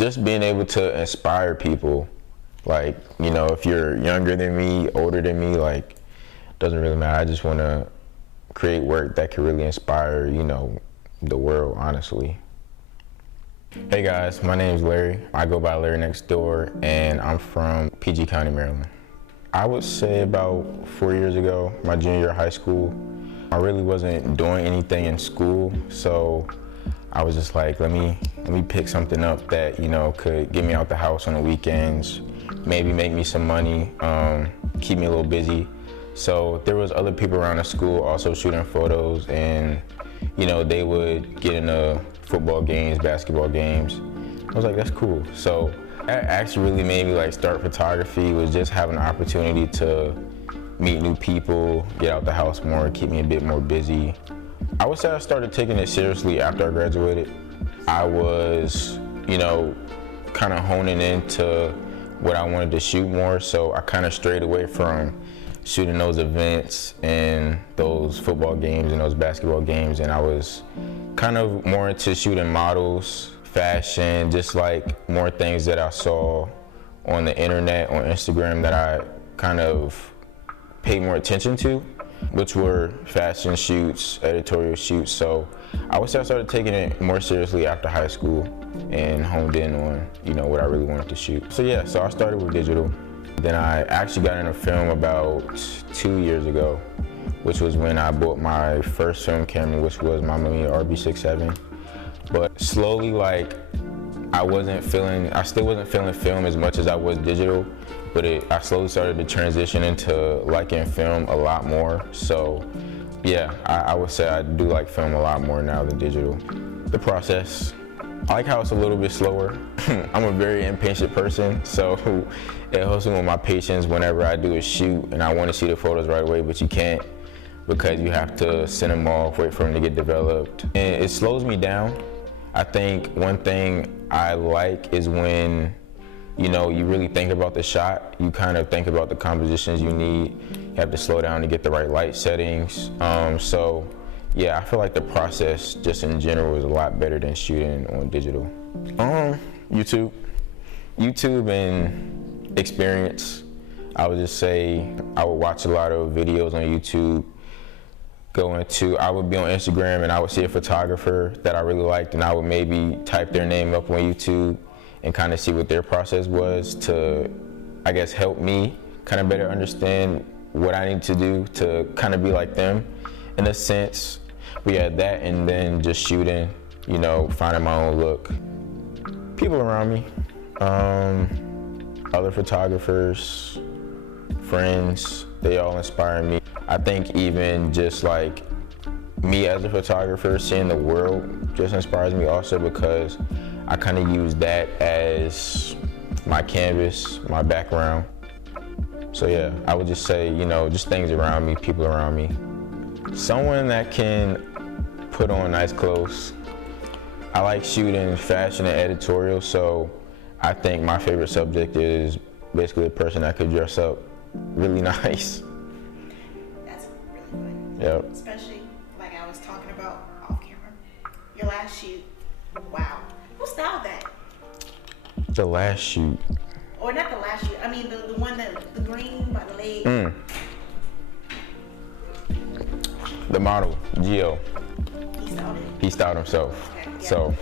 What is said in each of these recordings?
just being able to inspire people. Like, you know, if you're younger than me, older than me, like, doesn't really matter. I just want to create work that can really inspire, you know, the world, honestly. Hey guys, my name is Larry. I go by Larrynxtdoor, and I'm from PG County, Maryland. I would say about 4 years ago, my junior year of high school, I really wasn't doing anything in school, so I was just like, let me pick something up that, you know, could get me out the house on the weekends, maybe make me some money, keep me a little busy. So there was other people around the school also shooting photos, and you know, they would get into football games, basketball games. I was like, that's cool. So that actually really made me like start photography, was just having an opportunity to meet new people, get out the house more, keep me a bit more busy. I would say I started taking it seriously after I graduated. I was, you know, kind of honing into what I wanted to shoot more, so I kind of strayed away from shooting those events and those football games and those basketball games, and I was kind of more into shooting models, fashion, just like more things that I saw on the internet, on Instagram, that I kind of paid more attention to, which were fashion shoots, editorial shoots. So I would say I started taking it more seriously after high school and honed in on, you know, what I really wanted to shoot. So yeah, so I started with digital. Then I actually got into film about 2 years ago, which was when I bought my first film camera, which was my Mamiya RB67. But slowly, like, I still wasn't feeling film as much as I was digital, but I slowly started to transition into liking film a lot more. So yeah, I would say I do like film a lot more now than digital. The process, I like how it's a little bit slower. I'm a very impatient person, so it helps me with my patience whenever I do a shoot and I want to see the photos right away, but you can't, because you have to send them off, wait for them to get developed. And it slows me down. I think one thing I like is when, you know, you really think about the shot. You kind of think about the compositions you need. You have to slow down to get the right light settings. So yeah, I feel like the process just in general is a lot better than shooting on digital. YouTube and experience. I would just say I would watch a lot of videos on YouTube. I would be on Instagram and I would see a photographer that I really liked, and I would maybe type their name up on YouTube and kind of see what their process was to, I guess, help me kind of better understand what I need to do to kind of be like them in a sense. We had that, and then just shooting, you know, finding my own look. People around me, other photographers, friends, they all inspire me. I think even just like me as a photographer, seeing the world just inspires me also, because I kind of use that as my canvas, my background. So yeah, I would just say, you know, just things around me, people around me. Someone that can put on nice clothes. I like shooting fashion and editorial, so I think my favorite subject is basically a person that could dress up really nice. That's really good. Yep. Especially like I was talking about off camera. Your last shoot, wow. Who styled that? The last shoot. Or not the last shoot, I mean the one that, the green by the leg. The model, Gio. He styled it? He styled himself. Okay, yeah. So,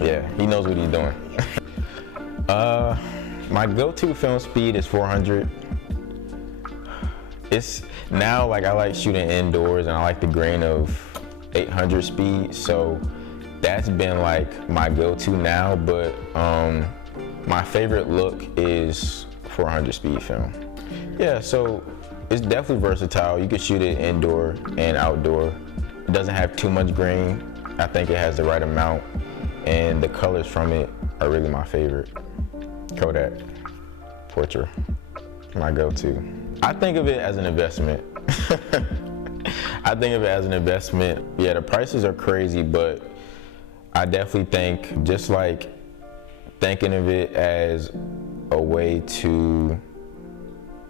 yeah, he knows what he's doing. Yeah. My go-to film speed is 400. It's now, like, I like shooting indoors and I like the grain of 800 speed, so that's been like my go-to now, but my favorite look is 400 speed film. Yeah, so it's definitely versatile. You can shoot it indoor and outdoor. It doesn't have too much grain. I think it has the right amount, and the colors from it are really my favorite. Kodak, Portrait, my go-to. I think of it as an investment. I think of it as an investment. Yeah, the prices are crazy, but I definitely think, just like thinking of it as a way to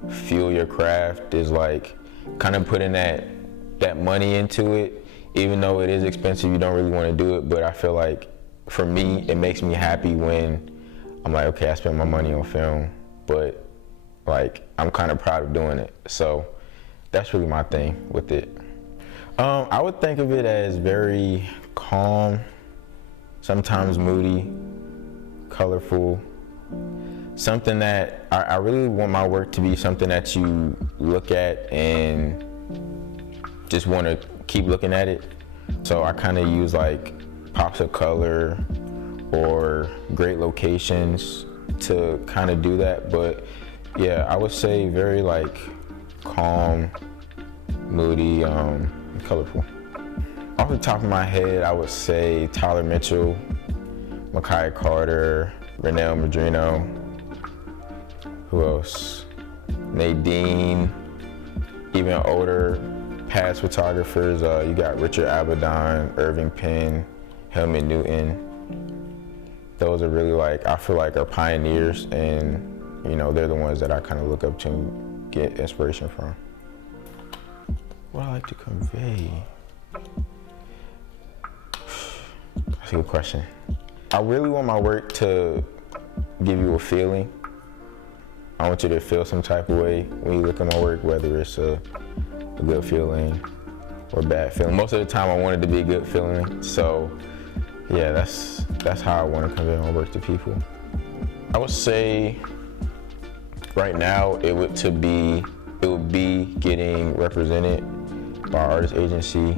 fuel your craft is like kind of putting that money into it. Even though it is expensive, you don't really want to do it, but I feel like for me, it makes me happy when I'm like, okay, I spent my money on film, but like I'm kind of proud of doing it. So that's really my thing with it. I would think of it as very calm, sometimes moody, colorful. Something that I really want my work to be something that you look at and just want to keep looking at it. So I kind of use like pops of color or great locations to kind of do that. But yeah, I would say very like calm, moody, colorful. Off the top of my head, I would say Tyler Mitchell, Makai Carter, Renell Madrino, who else? Nadine, even older past photographers. You got Richard Abaddon, Irving Penn, Helmut Newton. Those are really like, I feel like are pioneers, and you know, they're the ones that I kind of look up to and get inspiration from. What I like to convey? That's a good question. I really want my work to give you a feeling. I want you to feel some type of way when you look at my work, whether it's a good feeling or a bad feeling. Most of the time I want it to be a good feeling. So yeah, that's how I want to convey my work to people. I would say right now it would be getting represented by our artist agency.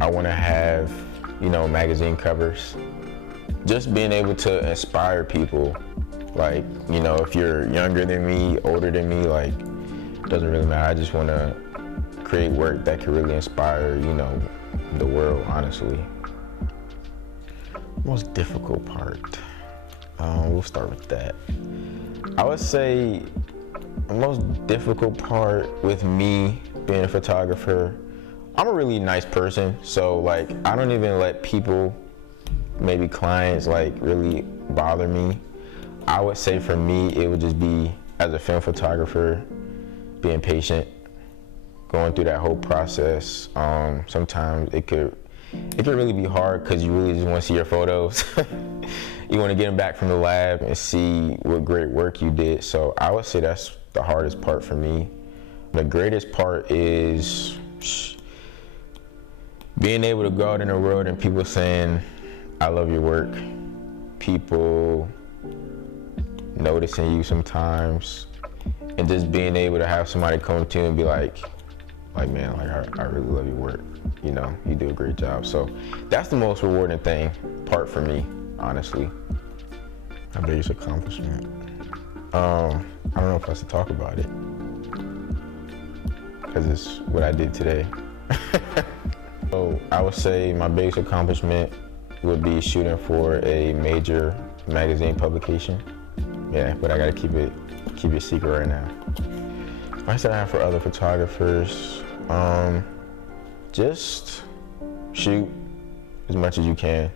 I want to have, you know, magazine covers. Just being able to inspire people. Like, you know, if you're younger than me, older than me, like, it doesn't really matter. I just want to create work that can really inspire, you know, the world, honestly. Most difficult part. We'll start with that. I would say the most difficult part with me being a photographer, I'm a really nice person, so like I don't even let people, maybe clients, like really bother me. I would say for me, it would just be, as a film photographer, being patient, going through that whole process. Sometimes it could really be hard because you really just want to see your photos. You want to get them back from the lab and see what great work you did. So I would say that's the hardest part for me. The greatest part is being able to go out in the world and people saying, I love your work. People noticing you sometimes, and just being able to have somebody come to you and be like man, like I really love your work. You know, you do a great job. So that's the most rewarding part for me, honestly. My biggest accomplishment. I don't know if I should talk about it because it's what I did today. So I would say my biggest accomplishment would be shooting for a major magazine publication. Yeah, but I gotta keep it secret right now. I said I have for other photographers, just shoot as much as you can.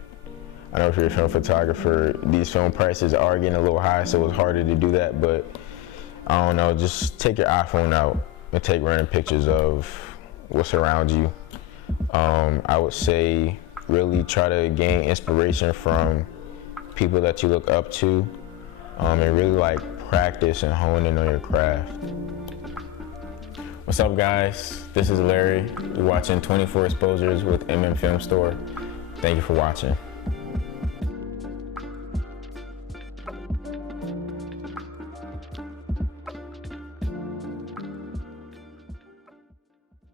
I know if you're a film photographer, these film prices are getting a little high, so it's harder to do that, but I don't know, just take your iPhone out and take random pictures of what's around you. I would say really try to gain inspiration from people that you look up to, and really like practice and hone in on your craft. What's up, guys? This is Larry. You're watching 24 Exposures with MMfilmstore. Thank you for watching.